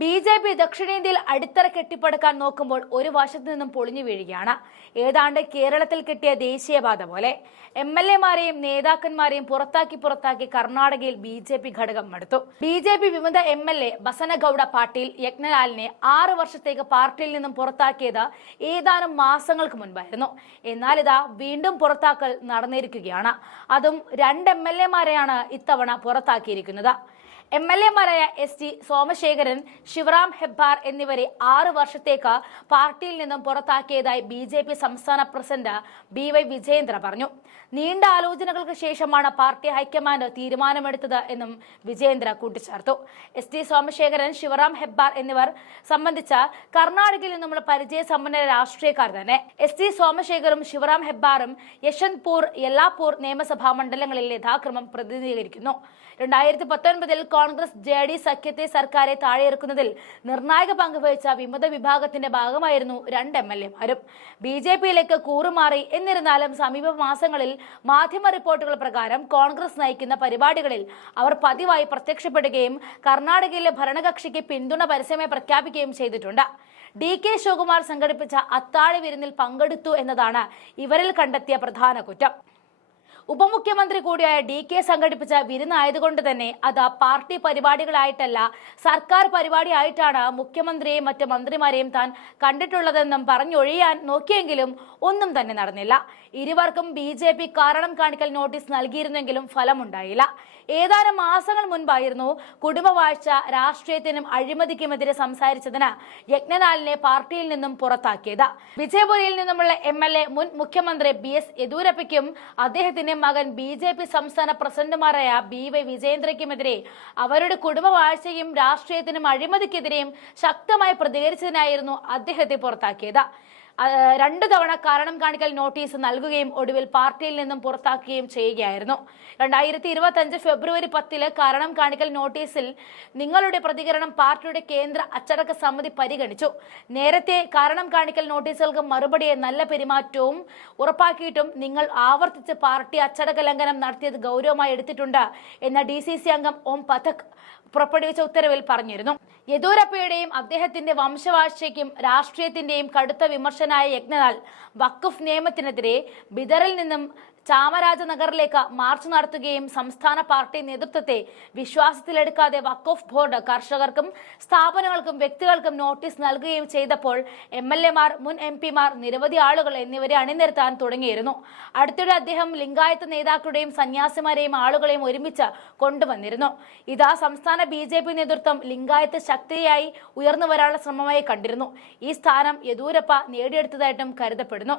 BJP. ദക്ഷിണേന്ത്യയിൽ അടിത്തറ കെട്ടിപ്പടുക്കാൻ നോക്കുമ്പോൾ ഒരു വശത്തു നിന്നും പൊളിഞ്ഞു വീഴുകയാണ്. ഏതാണ്ട് കേരളത്തിൽ കിട്ടിയ ദേശീയപാത പോലെ എം.എൽ.എമാരെയും നേതാക്കന്മാരെയും പുറത്താക്കി കർണാടകയിൽ ബി.ജെ.പി. ഘടകം മടുത്തു. ബി.ജെ.പി. വിമത എം.എൽ.എ ബസനഗൌഡ പാട്ടീൽ യജ്ഞലാലിനെ 6 വർഷത്തേക്ക് പാർട്ടിയിൽ നിന്നും പുറത്താക്കിയത് ഏതാനും മാസങ്ങൾക്ക് മുൻപായിരുന്നു. എന്നാൽ ഇതാ വീണ്ടും പുറത്താക്കൽ നടന്നിരിക്കുകയാണ്. അതും 2 എം.എൽ.എമാരെയാണ് ഇത്തവണ പുറത്താക്കിയിരിക്കുന്നത്. എം.എൽ.എമാരായ എസ്.ടി. സോമശേഖരൻ, ശിവറാം ഹെബ്ബാർ എന്നിവരെ 6 വർഷത്തേക്ക് പാർട്ടിയിൽ നിന്നും പുറത്താക്കിയതായി ബി.ജെ.പി. സംസ്ഥാന പ്രസിഡന്റ് ബി.വൈ. വിജയേന്ദ്ര പറഞ്ഞു. നീണ്ട ആലോചനകൾക്ക് ശേഷമാണ് പാർട്ടി ഹൈക്കമാൻഡ് തീരുമാനമെടുത്തത് എന്നും വിജയേന്ദ്ര കൂട്ടിച്ചേർത്തു. എസ്.ടി. സോമശേഖരൻ, ശിവറാം ഹെബ്ബാർ എന്നിവർ സംബന്ധിച്ച കർണാടകയിൽ നിന്നുമുള്ള പരിചയസമ്പന്ന രാഷ്ട്രീയക്കാർ തന്നെ. എസ്.ടി. സോമശേഖറും ശിവറാം ഹെബ്ബാറും യശ്വന്ത്പൂർ, യെല്ലാപൂർ നിയമസഭാ മണ്ഡലങ്ങളിൽ യഥാക്രമം പ്രതിനിധീകരിക്കുന്നു. 2019 കോൺഗ്രസ് ജെ.ഡി. സഖ്യത്തെ സർക്കാരെ താഴെയിറക്കുന്നതിൽ നിർണായക പങ്ക് വഹിച്ച വിമത വിഭാഗത്തിന്റെ ഭാഗമായിരുന്നു 2 എം.എൽ.എമാരും. ബി.ജെ.പിയിലേക്ക് കൂറുമാറി. എന്നിരുന്നാലും സമീപ മാസങ്ങളിൽ മാധ്യമ റിപ്പോർട്ടുകൾ പ്രകാരം കോൺഗ്രസ് നയിക്കുന്ന പരിപാടികളിൽ അവർ പതിവായി പ്രത്യക്ഷപ്പെടുകയും കർണാടകയിലെ ഭരണകക്ഷിക്ക് പിന്തുണ പരസ്യമായി പ്രഖ്യാപിക്കുകയും ചെയ്തിട്ടുണ്ട്. ഡി.കെ. ശിവകുമാർ സംഘടിപ്പിച്ച അത്താഴ വിരുന്നിൽ പങ്കെടുത്തു എന്നതാണ് ഇവരിൽ കണ്ടെത്തിയ പ്രധാന കുറ്റം. ഉപമുഖ്യമന്ത്രി കൂടിയായ ഡി.കെ. സംഘടിപ്പിച്ച വിരുന്നായതുകൊണ്ട് തന്നെ അത് പാർട്ടി പരിപാടികളായിട്ടല്ല, സർക്കാർ പരിപാടിയായിട്ടാണ് മുഖ്യമന്ത്രിയെയും മറ്റ് മന്ത്രിമാരെയും താൻ കണ്ടിട്ടുള്ളതെന്നും പറഞ്ഞൊഴിയാൻ നോക്കിയെങ്കിലും ഒന്നും തന്നെ നടന്നില്ല. ഇരുവർക്കും ബി.ജെ.പി. കാരണം കാണിക്കൽ നോട്ടീസ് നൽകിയിരുന്നെങ്കിലും ഫലമുണ്ടായില്ല. ഏതാനും മാസങ്ങൾ മുൻപായിരുന്നു കുടുംബവാഴ്ച, രാഷ്ട്രീയത്തിനും അഴിമതിക്കുമെതിരെ സംസാരിച്ചതിന് യജ്ഞലാലിനെ പാർട്ടിയിൽ നിന്നും പുറത്താക്കിയത്. വിജയപുരയിൽ നിന്നുമുള്ള എം.എൽ.എ മുൻ മുഖ്യമന്ത്രി ബി.എസ്. യെദ്യൂരപ്പയ്ക്കും അദ്ദേഹത്തിന്റെ മകൻ ബി.ജെ.പി. സംസ്ഥാന പ്രസിഡന്റുമാരായ ബി.വൈ. വിജയേന്ദ്രയ്ക്കുമെതിരെ അവരുടെ കുടുംബവാഴ്ചയും രാഷ്ട്രീയത്തിനും അഴിമതിക്കെതിരെയും ശക്തമായി പ്രതികരിച്ചതിനായിരുന്നു അദ്ദേഹത്തെ പുറത്താക്കിയത്. 2 തവണ കാരണം കാണിക്കൽ നോട്ടീസ് നൽകുകയും ഒടുവിൽ പാർട്ടിയിൽ നിന്നും പുറത്താക്കുകയും ചെയ്യുകയായിരുന്നു. 2025 ഫെബ്രുവരി 10 കാരണം കാണിക്കൽ നോട്ടീസിൽ നിങ്ങളുടെ പ്രതികരണം പാർട്ടിയുടെ കേന്ദ്ര അച്ചടക്ക സമിതി പരിഗണിച്ചു. നേരത്തെ കാരണം കാണിക്കൽ നോട്ടീസുകൾക്ക് മറുപടിയെ നല്ല പെരുമാറ്റവും ഉറപ്പാക്കിയിട്ടും നിങ്ങൾ ആവർത്തിച്ച് പാർട്ടി അച്ചടക്ക ലംഘനം നടത്തിയത് ഗൗരവമായി എടുത്തിട്ടുണ്ട് എന്ന ഡി.സി.സി. അംഗം ഓം പഥക് പുറപ്പെടുവിച്ച ഉത്തരവിൽ പറഞ്ഞിരുന്നു. യെദ്യൂരപ്പയുടെയും അദ്ദേഹത്തിന്റെ വംശവാഴ്ചയ്ക്കും രാഷ്ട്രീയത്തിന്റെയും കടുത്ത വിമർശനായ യജ്ഞലാൽ വഖഫ് നിയമത്തിനെതിരെ ബിദറിൽ നിന്നും ചാമരാജനഗറിലേക്ക് മാർച്ച് നടത്തുകയും സംസ്ഥാന പാർട്ടി നേതൃത്വത്തെ വിശ്വാസത്തിലെടുക്കാതെ വഖഫ് ബോർഡ് കർഷകർക്കും സ്ഥാപനങ്ങൾക്കും വ്യക്തികൾക്കും നോട്ടീസ് നൽകുകയും ചെയ്തപ്പോൾ എം.എൽ.എമാർ, മുൻ എം.പിമാർ, നിരവധി ആളുകൾ എന്നിവരെ അണിനിരത്താൻ തുടങ്ങിയിരുന്നു. അടുത്തിടെ അദ്ദേഹം ലിംഗായത്ത് നേതാക്കളുടെയും സന്യാസിമാരെയും ആളുകളെയും ഒരുമിച്ച് കൊണ്ടുവന്നിരുന്നു. ഇതാ സംസ്ഥാന ബി.ജെ.പി. നേതൃത്വം ലിംഗായത്ത് ശക്തിയായി ഉയർന്നു വരാനുള്ള ശ്രമമായി കണ്ടിരുന്നു. ഈ സ്ഥാനം യെദ്യൂരപ്പ നേടിയെടുത്തതായിട്ടും കരുതപ്പെടുന്നു.